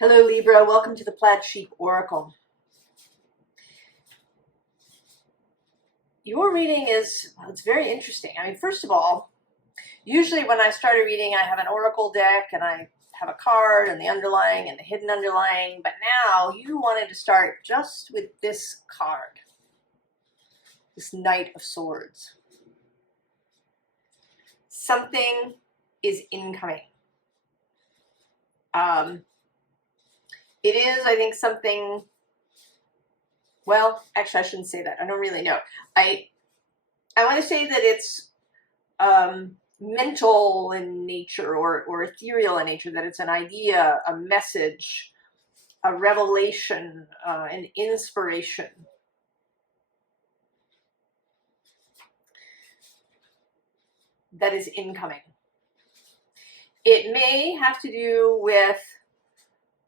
Hello Libra, welcome to the Plaid Sheep Oracle. Your reading it's very interesting. I mean, first of all, usually when I start a reading, I have an oracle deck and I have a card and the underlying and the hidden underlying, but now you wanted to start just with this card, this Knight of Swords. Something is incoming. It is, I think, something, well, actually, I shouldn't say that. I don't really know. I want to say that it's mental in nature or ethereal in nature, that it's an idea, a message, a revelation, an inspiration. That is incoming. It may have to do with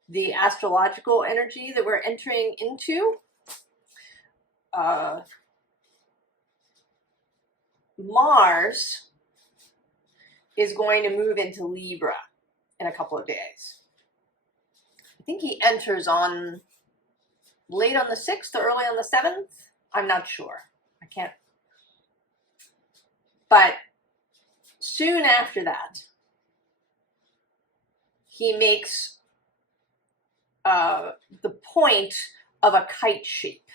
the astrological energy that we're entering into. Mars is going to move into Libra in a couple of days. I think he enters on late on the 6th or early on the 7th. I'm not sure. I can't. But soon after that, he makes the point of a kite shape.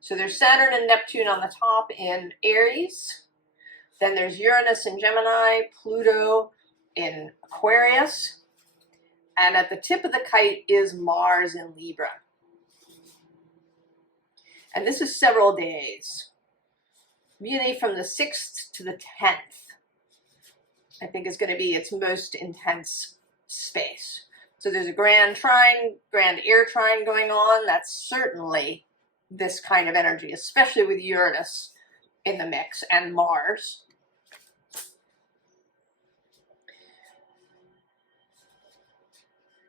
So there's Saturn and Neptune on the top in Aries. Then there's Uranus in Gemini, Pluto in Aquarius. And at the tip of the kite is Mars in Libra. And this is several days. Really from the 6th to the 10th, I think is going to be its most intense space. So there's a grand air trine going on. That's certainly this kind of energy, especially with Uranus in the mix and Mars.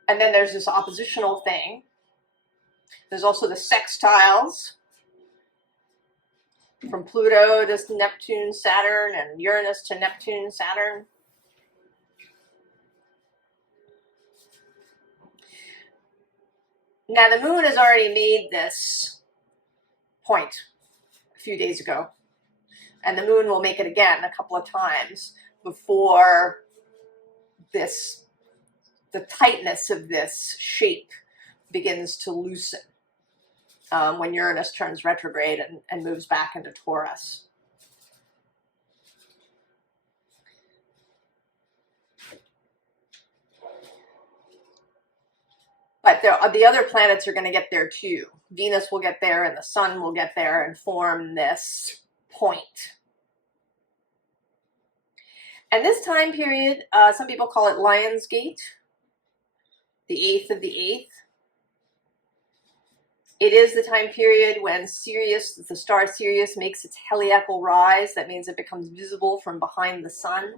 And then there's this oppositional thing. There's also the sextiles from Pluto to Neptune, Saturn, and Uranus to Neptune, Saturn. Now the moon has already made this point a few days ago, and the moon will make it again a couple of times before the tightness of this shape begins to loosen when Uranus turns retrograde and moves back into Taurus. But the other planets are going to get there too. Venus will get there and the sun will get there and form this point. And this time period, some people call it Lionsgate, the 8th of the 8th. It is the time period when Sirius, the star Sirius, makes its heliacal rise. That means it becomes visible from behind the sun.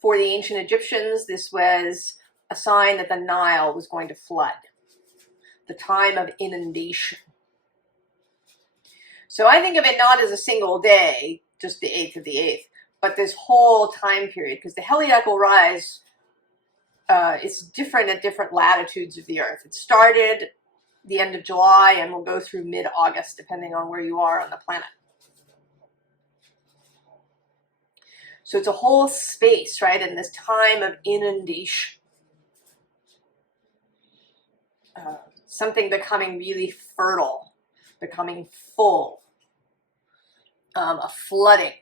For the ancient Egyptians, this was a sign that the Nile was going to flood, the time of inundation. So I think of it not as a single day, just the 8th of the 8th, but this whole time period, because the heliacal rise is different at different latitudes of the Earth. It started the end of July and will go through mid-August, depending on where you are on the planet. So it's a whole space, right, in this time of inundation. Something becoming really fertile, becoming full, a flooding.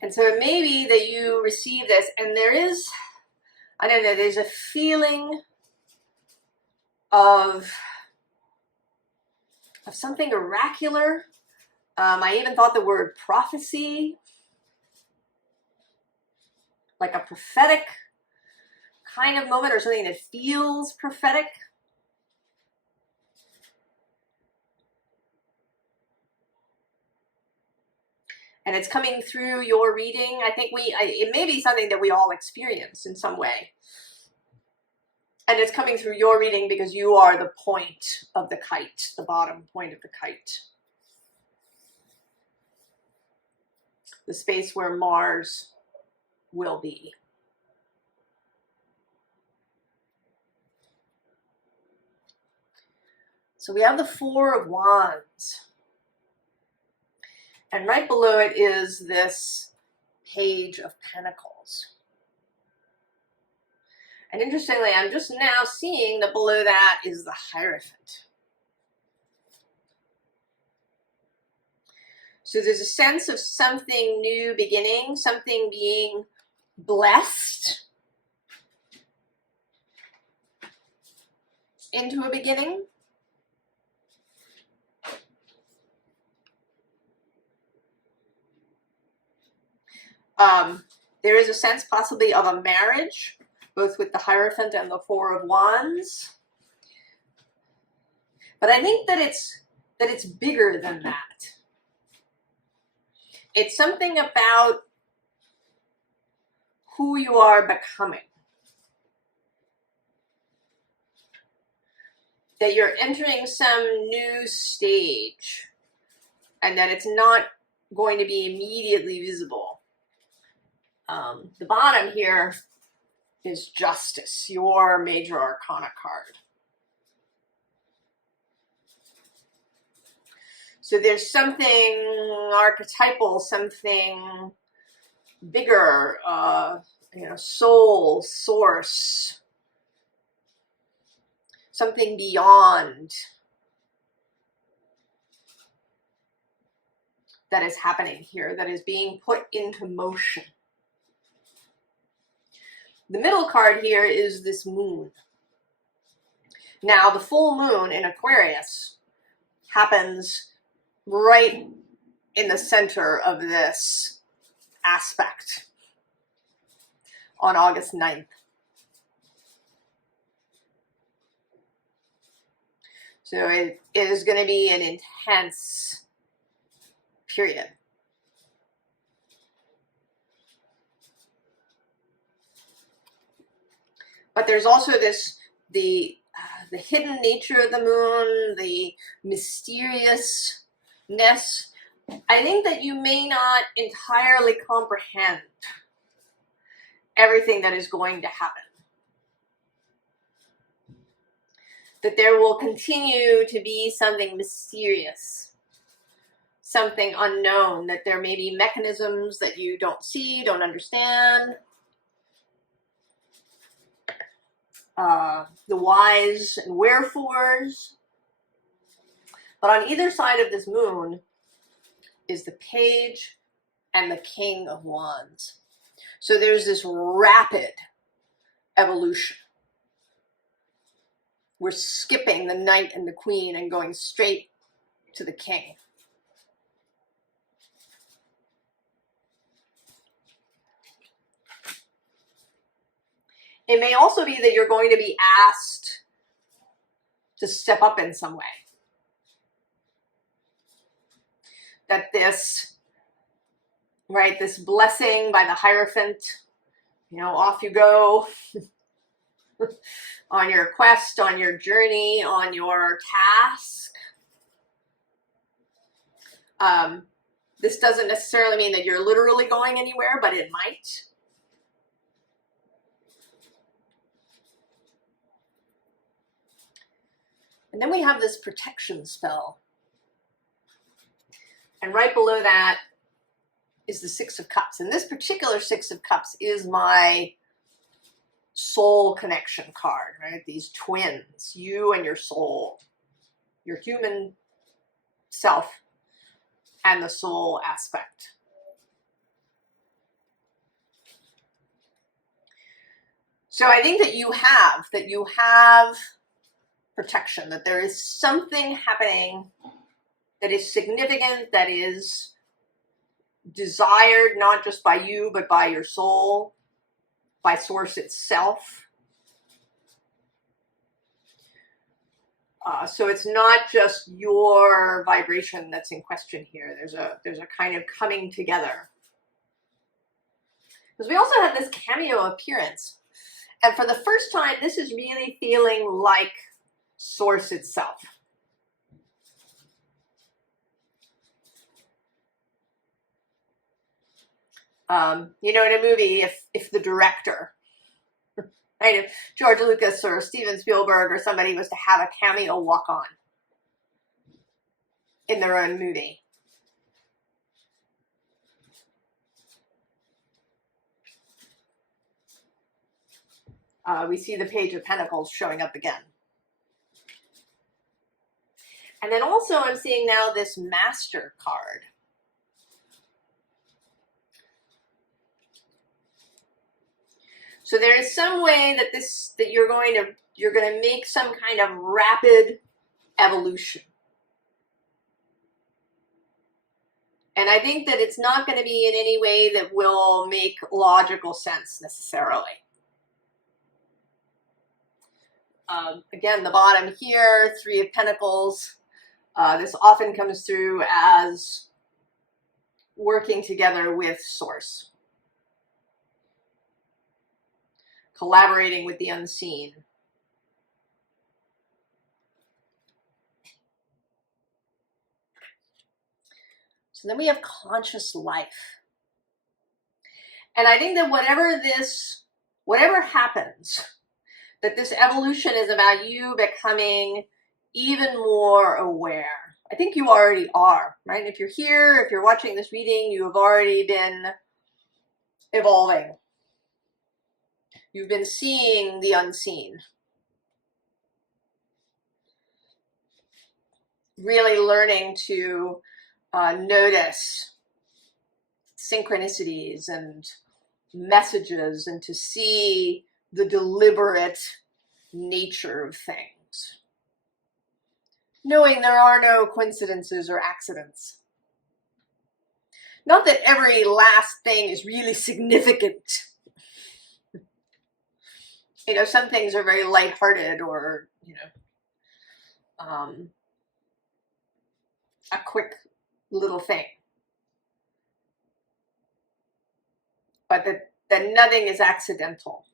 And so it may be that you receive this, and there is, I don't know, there's a feeling of something oracular. I even thought the word prophecy, like a prophetic kind of moment or something that feels prophetic. And it's coming through your reading. I think it may be something that we all experience in some way. And it's coming through your reading because you are the point of the kite, the bottom point of the kite. The space where Mars will be. So we have the Four of Wands. And right below it is this Page of Pentacles. And interestingly, I'm just now seeing that below that is the Hierophant. So there's a sense of something new beginning, something being blessed into a beginning. There is a sense possibly of a marriage, both with the Hierophant and the Four of Wands. But I think that it's bigger than that. It's something about who you are becoming. That you're entering some new stage and that it's not going to be immediately visible. The bottom here is Justice, your major arcana card. So there's something archetypal, something bigger, soul, source, something beyond that is happening here, that is being put into motion. The middle card here is this moon. Now, the full moon in Aquarius happens right in the center of this aspect on August 9th. So it is going to be an intense period. But there's also the hidden nature of the moon, the mysteriousness. I think that you may not entirely comprehend everything that is going to happen. That there will continue to be something mysterious, something unknown, that there may be mechanisms that you don't see, don't understand. The whys and wherefores. But on either side of this moon is the Page and the King of Wands. So there's this rapid evolution. We're skipping the Knight and the Queen and going straight to the King. It may also be that you're going to be asked to step up in some way. That this blessing by the Hierophant, off you go on your quest, on your journey, on your task. This doesn't necessarily mean that you're literally going anywhere, but it might. And then we have this protection spell. And right below that is the Six of Cups. And this particular Six of Cups is my soul connection card, right? These twins, you and your soul, your human self and the soul aspect. So I think that you have protection, that there is something happening that is significant, that is desired not just by you, but by your soul, by Source itself. So it's not just your vibration that's in question here. There's a kind of coming together. Because we also have this cameo appearance. And for the first time, this is really feeling like source itself. You know, in a movie, if the director, right, if George Lucas or Steven Spielberg or somebody was to have a cameo walk-on in their own movie. We see the Page of Pentacles showing up again. And then also I'm seeing now this Master card. So there is some way that you're going to make some kind of rapid evolution. And I think that it's not going to be in any way that will make logical sense necessarily. Again, the bottom here, Three of Pentacles. This often comes through as working together with Source. Collaborating with the unseen. So then we have conscious life. And I think that whatever happens, that this evolution is about you becoming even more aware. I think you already are, right? If you're here, if you're watching this reading, you have already been evolving. You've been seeing the unseen. Really learning to notice synchronicities and messages and to see the deliberate nature of things. Knowing there are no coincidences or accidents. Not that every last thing is really significant. You know, some things are very lighthearted or, you know, a quick little thing. But that nothing is accidental.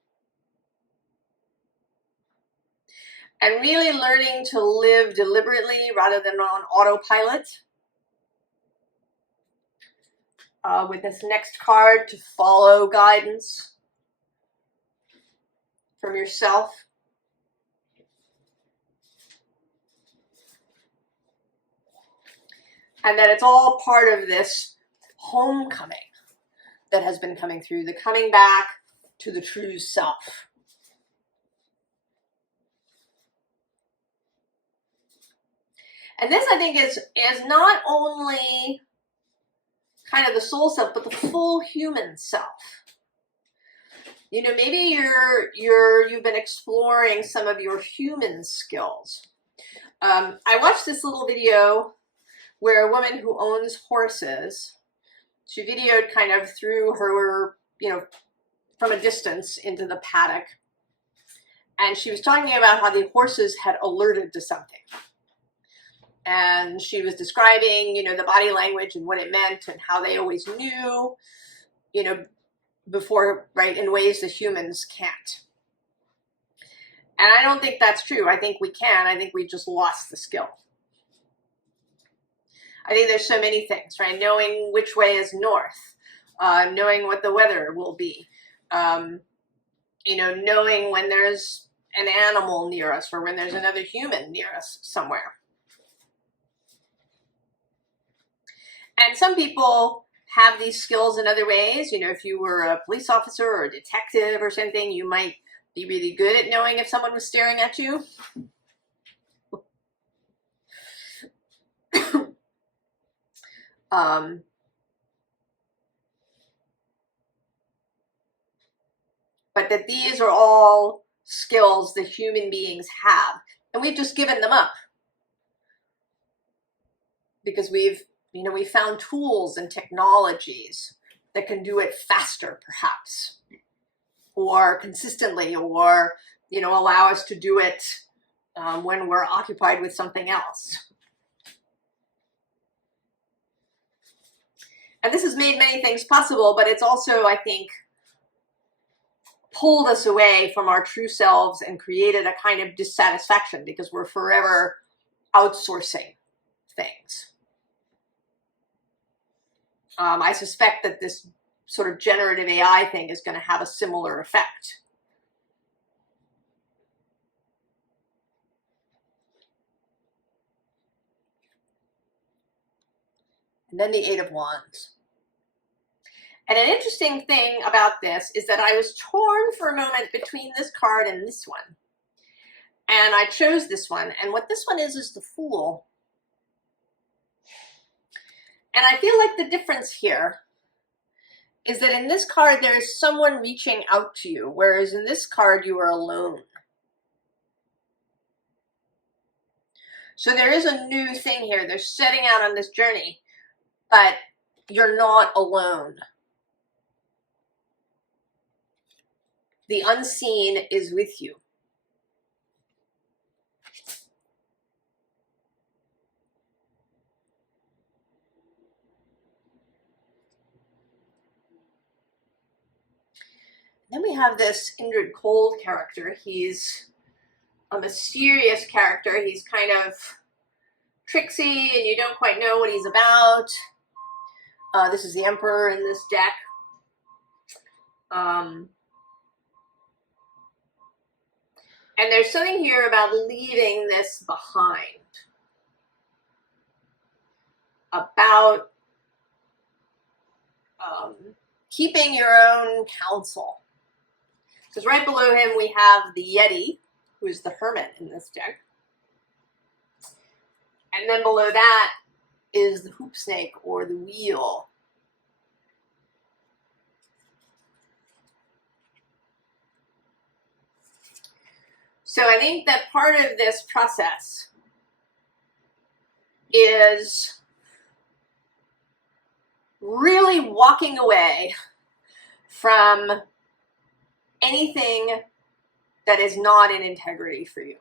And really learning to live deliberately rather than on autopilot. With this next card, to follow guidance from yourself. And that it's all part of this homecoming that has been coming through, the coming back to the true self. And this, I think, is not only kind of the soul self, but the full human self. You know, maybe you've been exploring some of your human skills. I watched this little video where a woman who owns horses, she videoed kind of through her, you know, from a distance into the paddock. And she was talking about how the horses had alerted to something. And she was describing, you know, the body language and what it meant and how they always knew, you know, before, right, in ways that humans can't. And I don't think that's true. I think we can. I think we just lost the skill. I think there's so many things, right? Knowing which way is north, knowing what the weather will be, you know, knowing when there's an animal near us or when there's another human near us somewhere. And some people have these skills in other ways. You know, if you were a police officer or a detective or something, you might be really good at knowing if someone was staring at you. But that these are all skills that human beings have. And we've just given them up. Because we found tools and technologies that can do it faster, perhaps. Or consistently, or, you know, allow us to do it when we're occupied with something else. And this has made many things possible, but it's also, I think, pulled us away from our true selves and created a kind of dissatisfaction because we're forever outsourcing things. I suspect that this sort of generative AI thing is going to have a similar effect. And then the Eight of Wands. And an interesting thing about this is that I was torn for a moment between this card and this one. And I chose this one. And what this one is the Fool. And I feel like the difference here is that in this card, there is someone reaching out to you, whereas in this card, you are alone. So there is a new thing here. They're setting out on this journey, but you're not alone. The unseen is with you. Then we have this Indrid Cold character. He's a mysterious character. He's kind of tricksy and you don't quite know what he's about. This is the Emperor in this deck. And there's something here about leaving this behind. About keeping your own counsel. Because right below him we have the Yeti, who is the Hermit in this deck. And then below that is the Hoop Snake or the Wheel. So I think that part of this process is really walking away from anything that is not in integrity for you.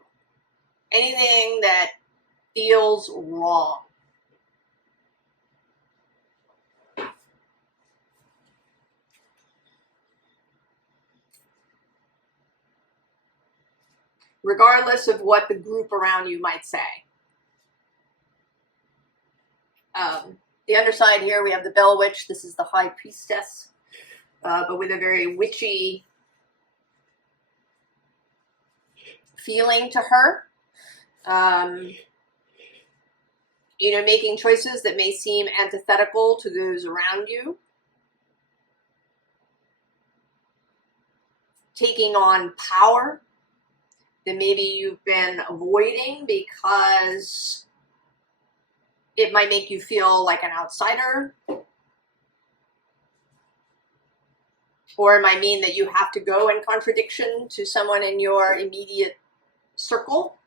Anything that feels wrong. Regardless of what the group around you might say. The underside here, we have the Bell Witch. This is the High Priestess, but with a very witchy feeling to her. You know, making choices that may seem antithetical to those around you. Taking on power that maybe you've been avoiding because it might make you feel like an outsider. Or it might mean that you have to go in contradiction to someone in your immediate circle.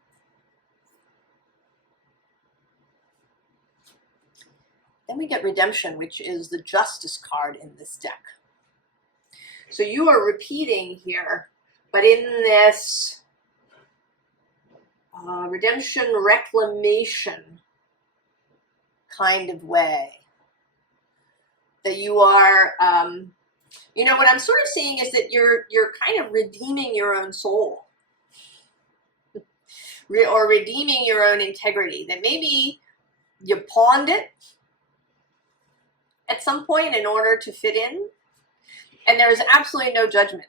Then we get Redemption, which is the Justice card in this deck. So you are repeating here, but in this redemption, reclamation kind of way. That you are, you know, what I'm sort of seeing is that you're kind of redeeming your own soul. Or redeeming your own integrity. That maybe you pawned it at some point in order to fit in. And there is absolutely no judgment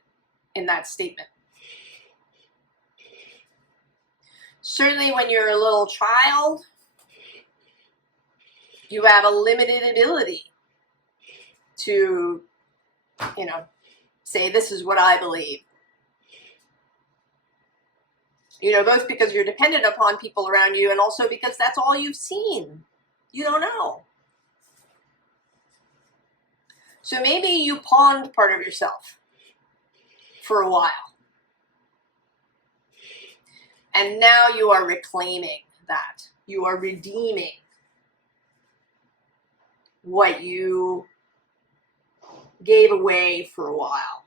in that statement. Certainly when you're a little child, you have a limited ability to, you know, say this is what I believe. You know, both because you're dependent upon people around you and also because that's all you've seen. You don't know. So maybe you pawned part of yourself for a while. And now you are reclaiming that. You are redeeming what you gave away for a while.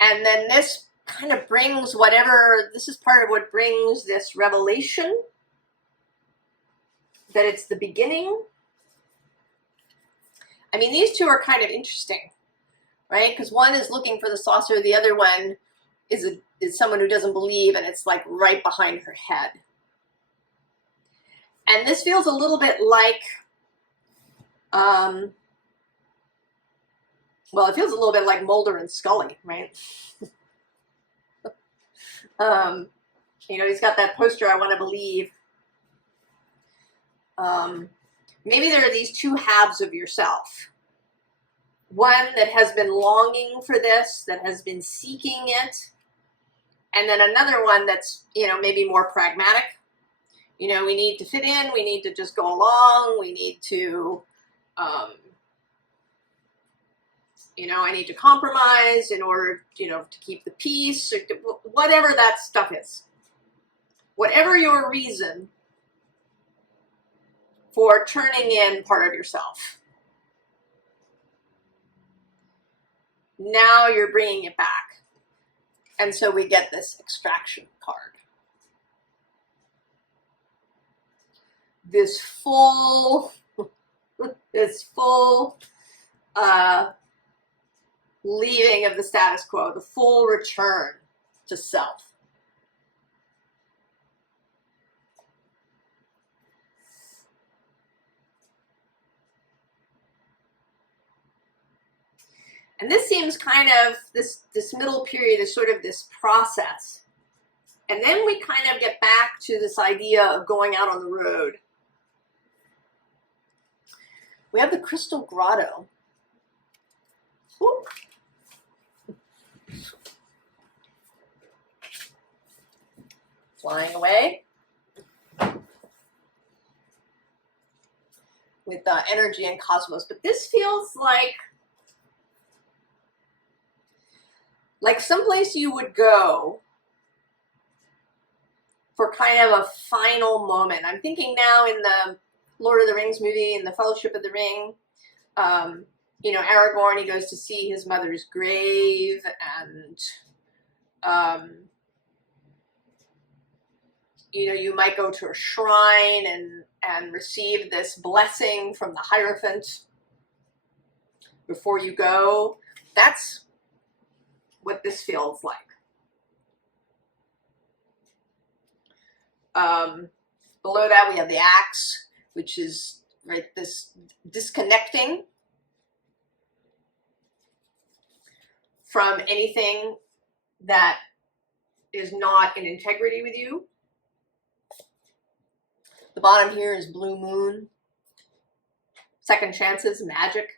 And then this kind of brings whatever, this is part of what brings this revelation, that it's the beginning I mean, these two are kind of interesting, right? Because one is looking for the saucer, the other one is someone who doesn't believe, and it's like right behind her head. And this feels a little bit like, well, it feels a little bit like Mulder and Scully, right? You know, he's got that poster, I want to believe. Maybe there are these two halves of yourself. One that has been longing for this, that has been seeking it. And then another one that's, you know, maybe more pragmatic. You know, we need to fit in, we need to just go along, we need to, you know, I need to compromise in order, you know, to keep the peace, or whatever that stuff is. Whatever your reason for turning in part of yourself. Now you're bringing it back. And so we get this extraction card. This full leaving of the status quo, the full return to self. And this seems kind of, this middle period is sort of this process. And then we kind of get back to this idea of going out on the road. We have the Crystal Grotto. Whoop. Flying away. With energy and cosmos. But this feels like someplace you would go for kind of a final moment. I'm thinking now in the Lord of the Rings movie, in the Fellowship of the Ring, you know, Aragorn, he goes to see his mother's grave, and, you know, you might go to a shrine and receive this blessing from the Hierophant before you go. That's what this feels like. Below that we have the axe, which is, right, this disconnecting from anything that is not in integrity with you. The bottom here is blue moon, second chances, magic.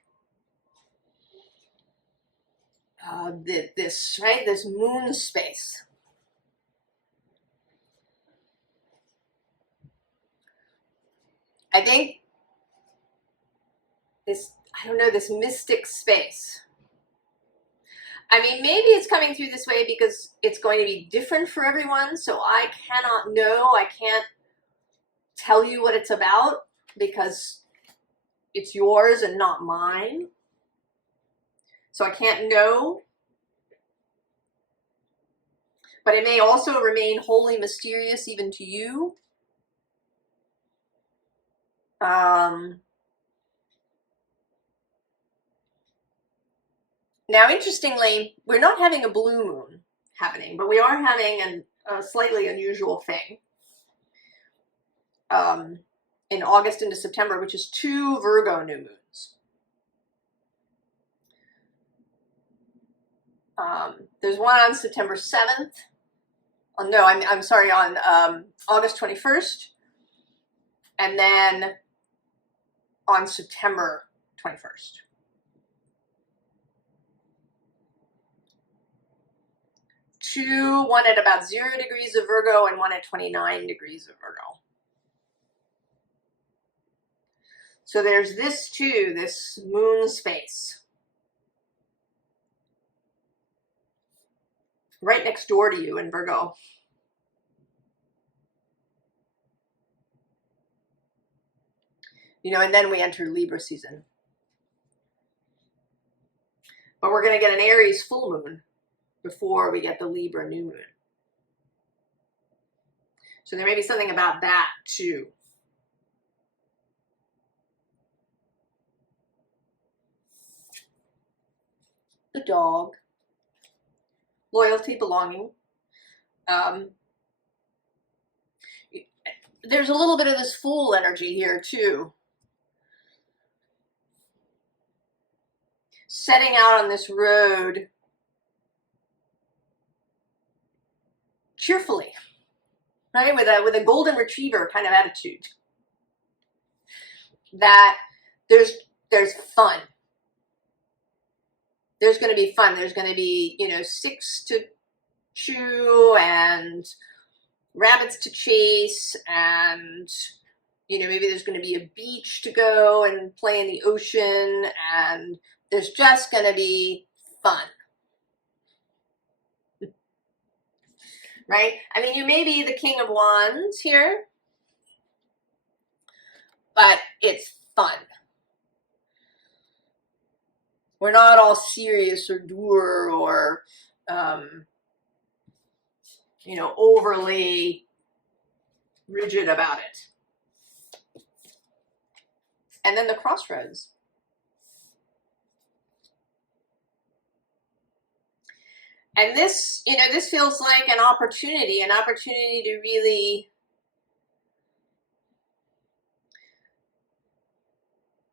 This moon space. I think this, I don't know, this mystic space. I mean, maybe it's coming through this way because it's going to be different for everyone, so I cannot know, I can't tell you what it's about because it's yours and not mine. So I can't know. But it may also remain wholly mysterious even to you. Now, interestingly, we're not having a blue moon happening, but we are having a slightly unusual thing in August into September, which is 2 Virgo new moons. There's one on September 7th. Oh, no, I'm sorry, on August 21st. And then on September 21st. One at about 0 degrees of Virgo and one at 29 degrees of Virgo. So there's this too, this moon space. Right next door to you in Virgo. You know, and then we enter Libra season. But we're going to get an Aries full moon before we get the Libra new moon. So there may be something about that too. the dog, loyalty, belonging. There's a little bit of this Fool energy here too. Setting out on this road cheerfully, right? With a golden retriever kind of attitude. That there's fun. There's going to be fun. There's going to be, you know, sticks to chew and rabbits to chase, and, you know, maybe there's going to be a beach to go and play in the ocean, and there's just going to be fun. Right? I mean, you may be the King of Wands here, but it's fun. We're not all serious or dour or, you know, overly rigid about it. And then the crossroads. And this, you know, this feels like an opportunity to really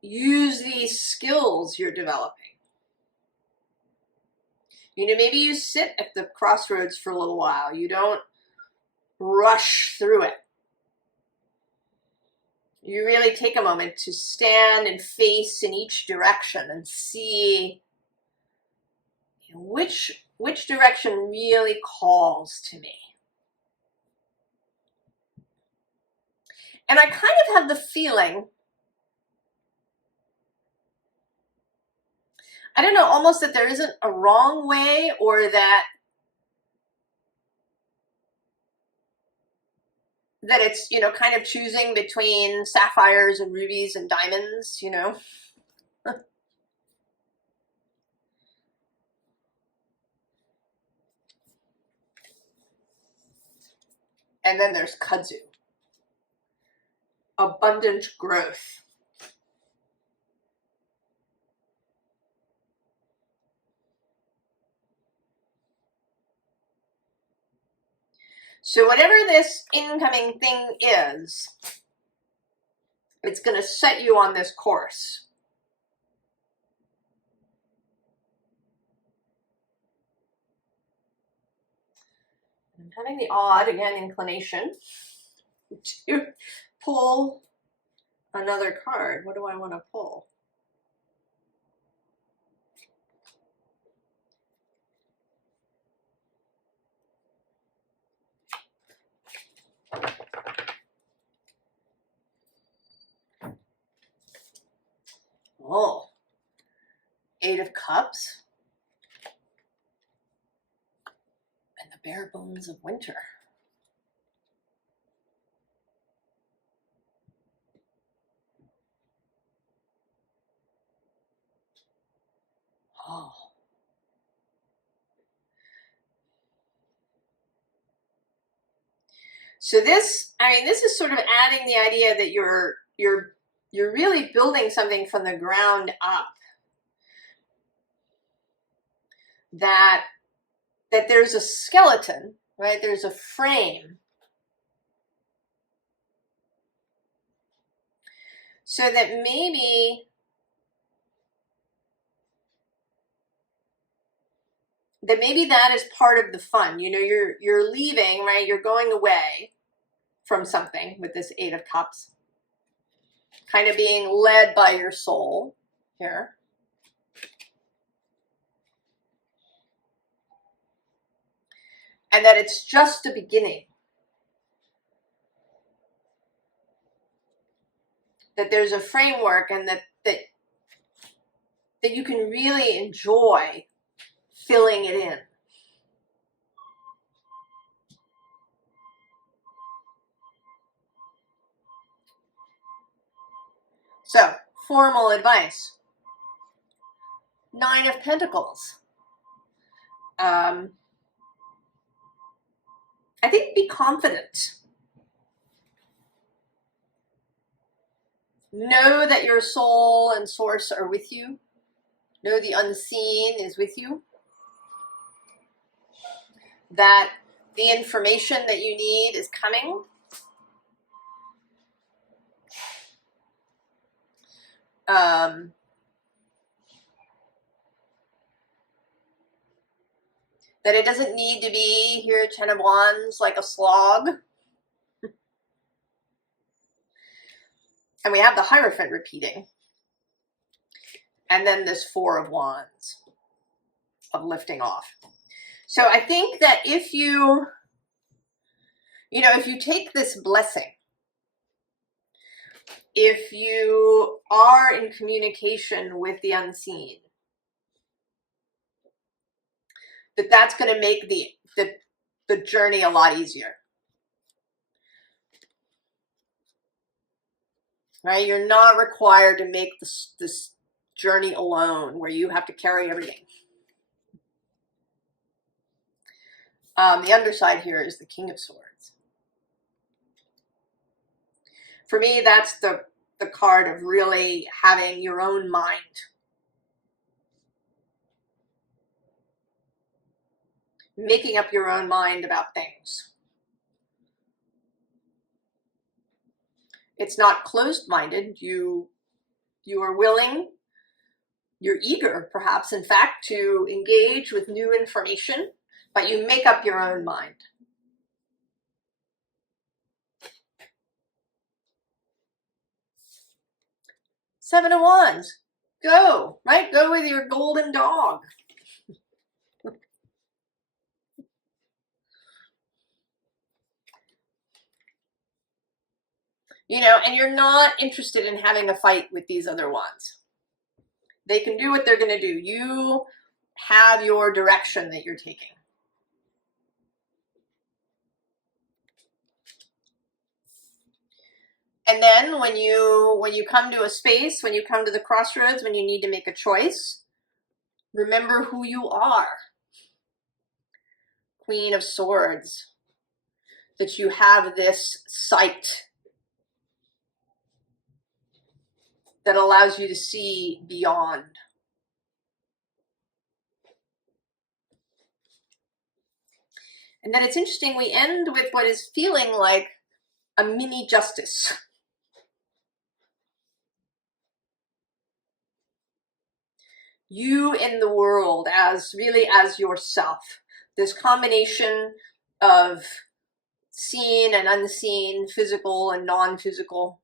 use these skills you're developing. You know, maybe you sit at the crossroads for a little while. You don't rush through it. You really take a moment to stand and face in each direction and see, you know, which direction really calls to me. And I kind of have the feeling, I don't know, almost that there isn't a wrong way, or that it's, you know, kind of choosing between sapphires and rubies and diamonds, you know. And then there's kudzu, abundant growth. So whatever this incoming thing is, it's going to set you on this course. I'm having the odd, again, inclination to pull another card. What do I want to pull? Oh, 8 of Cups. And the bare bones of winter. Oh. So this, I mean, this is sort of adding the idea that you're really building something from the ground up. That there's a skeleton, right? There's a frame. So that maybe that is part of the fun. You know, you're leaving, right? You're going away from something with this 8 of Cups. Kind of being led by your soul here. And that it's just the beginning. That there's a framework, and that you can really enjoy filling it in. So, formal advice. 9 of Pentacles. I think be confident. Know that your soul and source are with you. Know the unseen is with you. That the information that you need is coming. That it doesn't need to be here, Ten of Wands, like a slog. And we have the Hierophant repeating. And then this Four of Wands of lifting off. So I think that if you take this blessing, if you are in communication with the unseen, that's going to make the journey a lot easier. Right? You're not required to make this journey alone where you have to carry everything. The underside here is the King of Swords. For me, that's the card of really having your own mind. Making up your own mind about things. It's not closed-minded. You are willing, you're eager, perhaps, in fact, to engage with new information, but you make up your own mind. Seven of Wands. Go, right? Go with your golden dog. And you're not interested in having a fight with these other ones. They can do what they're going to do. You have your direction that you're taking. And then when you come to a space, when you come to the crossroads, when you need to make a choice, remember who you are. Queen of Swords. That you have this sight that allows you to see beyond. And then it's interesting, we end with what is feeling like a mini justice. You in the world as yourself. This combination of seen and unseen, physical and non-physical.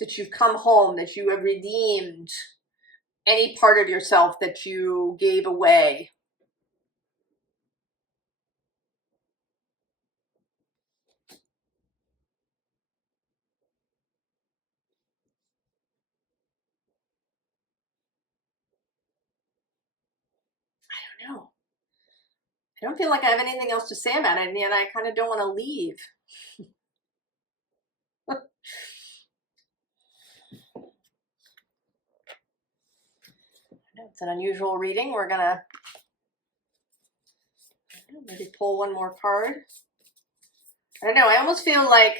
That you've come home, that you have redeemed any part of yourself that you gave away. I don't know. I don't feel like I have anything else to say about it, and yet I kind of don't want to leave. It's an unusual reading. We're gonna maybe pull one more card. I don't know. I almost feel like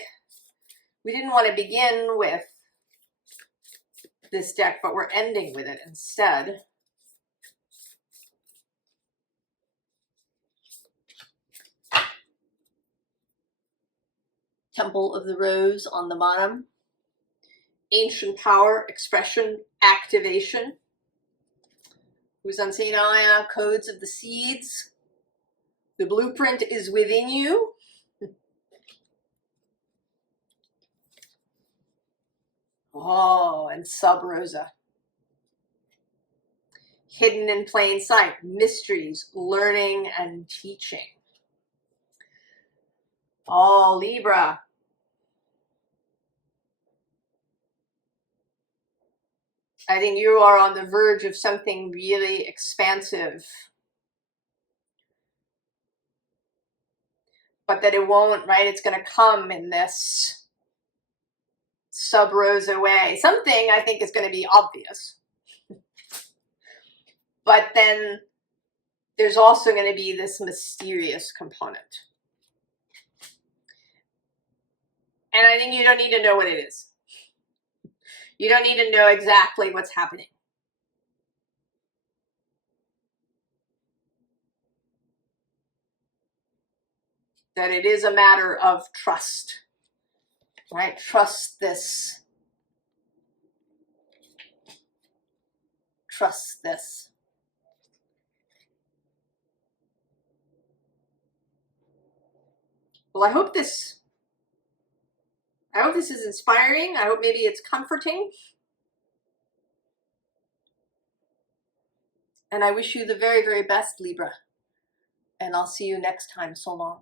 we didn't want to begin with this deck, but we're ending with it instead. Temple of the Rose on the bottom. Ancient power, expression, activation. Who's unseen? Codes of the seeds. The blueprint is within you. Oh, and Sub Rosa. Hidden in plain sight. Mysteries, learning, and teaching. Oh, Libra. I think you are on the verge of something really expansive. But that it won't, right? It's going to come in this Sub Rosa way. Something I think is going to be obvious. But then there's also going to be this mysterious component. And I think you don't need to know what it is. You don't need to know exactly what's happening. That it is a matter of trust, right? Trust this. Trust this. Well, I hope this is inspiring. I hope maybe it's comforting. And I wish you the very, very best, Libra. And I'll see you next time. So long.